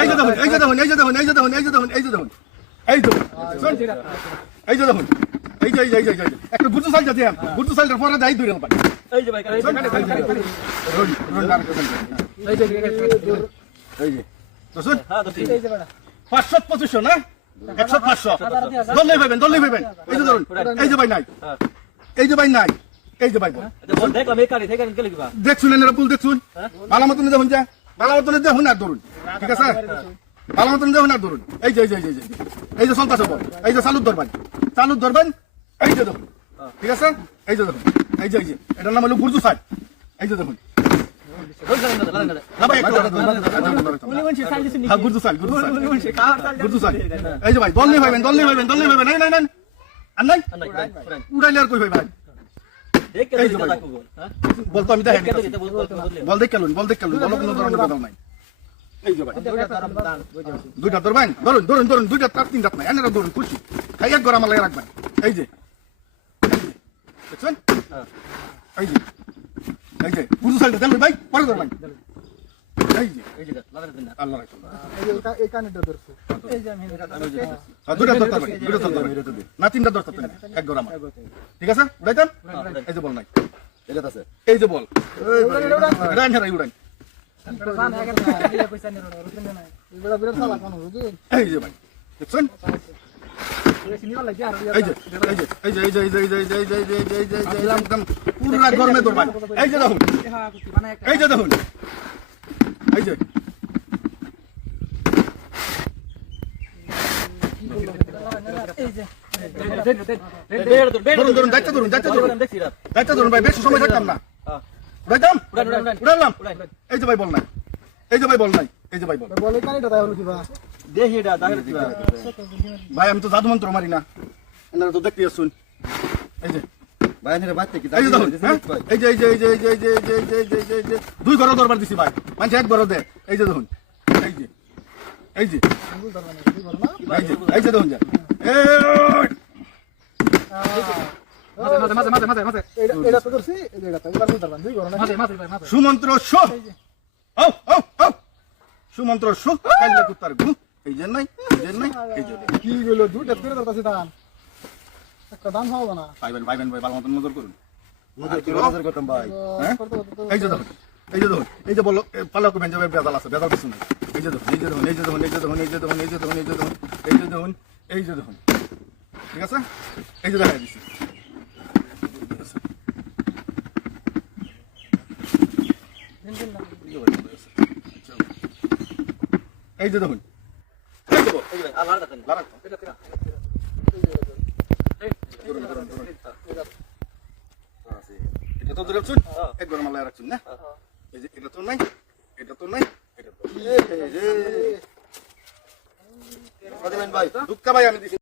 এই যে দেখুন, এই যে দেখুন, এই যে দেখুন, এই যে দেখুন, এই যে দেখুন, এই যে দেখুন, এই তো শুন, এই যে দেখুন, এই যে এই যে একটা গুজু সাইল যাচ্ছে, গুজু সাইলের পরে দাই দূরে পাই। এই যে ভাই এই যে তো শুন, হ্যাঁ তো ঠিক 500-2500 না 100-500 দললেই পাবেন, দললেই পাবেন। এই যে ধরুন, এই যে ভাই নাই, এই যে ভাই নাই, এই যে ভাই বল বল দেখলাম এই কারি থেকে কে লিখবা দেখছুন এরা পুল দেখছুন, ভালো মতন দেখুন, যা ভালো মতন দেখুন আর ধরুন, ঠিক আছে, ভালো মতন দেখুন আর ধরুন। এই যে এই যে এই যে এই যে চলতেছে বল, এই যে চালুর ধরবেন, চালুর ধরবেন, এই যে দেখুন, ঠিক আছে, এই যে দেখুন, এই যে এটার নাম হলো গুরজু সাইড। এই যে দেখুন, না ভাই একটু হ্যাঁ গুরজু সাইড, গুরজু সাইড, গুরজু সাইড। এই যে ভাই দল নিয়ে পাইবেন, দল নিয়ে পাইবেন, দল নিয়ে পাইবেন। নাই নাই নাই আর নাই উড়াইলে আর কই পাইবেন। এই যে ভাই বল তো আমি দেখেন, বল দেখ কেলুন, বল দেখ কেলুন, বল কোনো ধরনের বদল নাই। এই যে ভাই দুইটা ধরবেন, ধরুন ধরুন ধরুন, দুইটা তার তিনটা নাই, এনেরা ধরুন খুশি খাই এক ঘর আমার লাগে রাখবেন। এই যে দেখছেন, এই যে এই যে পুরো সাইডে দেন ভাই, পরে ধরবেন। এই যে আল্লাহ রাখুন, এই কানেরটা ধরছে এই যে আমি দুইটা ধরতে পারবেন, দুইটা ধরতে পারবেন না, তিনটা ধরতে পারবেন এক ঘর আমার, ঠিক আছে উড়াইতাম। এই যে বল নাই, এটা আছে, এই যে বল উড়ান হেরাই উড়ান। জান আগে না এই পয়সা নিয়ে রুটিন নাই এগুলা বিরাট চালা কোন বুঝুন। এই যে ভাই দেখছেন, এই যে এই যে এই যে এই যে এই যে এই যে এই যে এই যে এই যে এই যে এই যে একদম পুরা গরমে ধরবেন। এই যে দেখুন, এই যে দেখুন, এই যে ধরুন ধরুন, যাইতে ধরুন, যাইতে ধরুন, যাইতে ধরুন ভাই, বেশি সময় থাকতাম না, উড়াইতাম উড়াইলাম। এই যে ভাই বল নাই, এই যে ভাই বল নাই, এই যে ভাই বল বলে কানেরটা তাই হলো কিবা দেখি এটা দাগের দিবা ভাই, আমি তো জাদু মন্ত্র মারি না, এনারা তো দেখতে আসুন। এই যে ভাই এনে বাচ্চা কি এই যে দেখুন, এই যে এই যে এই যে এই যে এই যে এই যে এই যে এই যে এই যে এই যে দুই ঘর দরবার দিছি ভাই, মানুষ এক ঘর দে। এই যে দেখুন, এই যে এই যে এই যে এই যে দেখুন, যা এটা তো ধরছি এটা তো এবার ধরবান দুই ঘর না সুমন্ত্র শো ও ও ও সুমন্ত্র শো কাইলা কুত্তার গু। এই যে নাই, এই যে নাই, এই যে কি হলো দুইটা করে ধরতাছি দান একটা দাম হবে না পাইবেন পাইবেন ভাই, ভালো মতন নজর করুন। নজর করতাম ভাই। হ্যাঁ এই যে দেখুন, এই যে দেখুন, এই যে বলো পালা করবেন যে বেজাল আছে, বেজাল কিছু নেই। এই যে দেখুন, এই যে দেখুন, এই যে দেখুন, এই যে দেখুন, এই যে দেখুন, এই যে দেখুন, এই যে দেখুন, এই যে দেখুন, এই যে দেখুন, ঠিক আছে, এই যে দেখা দিচ্ছি। এই যে দেখুন, এই যে বল, এই যে ভাই আল্লাহর কাছে লারা এটা তো ধরে শুন, এক ঘর মালায় রাখছুন না, এই যে এটা তো নাই, এটা তো নাই, এটা তো ভাই দুঃখা ভাই আমি দিছি।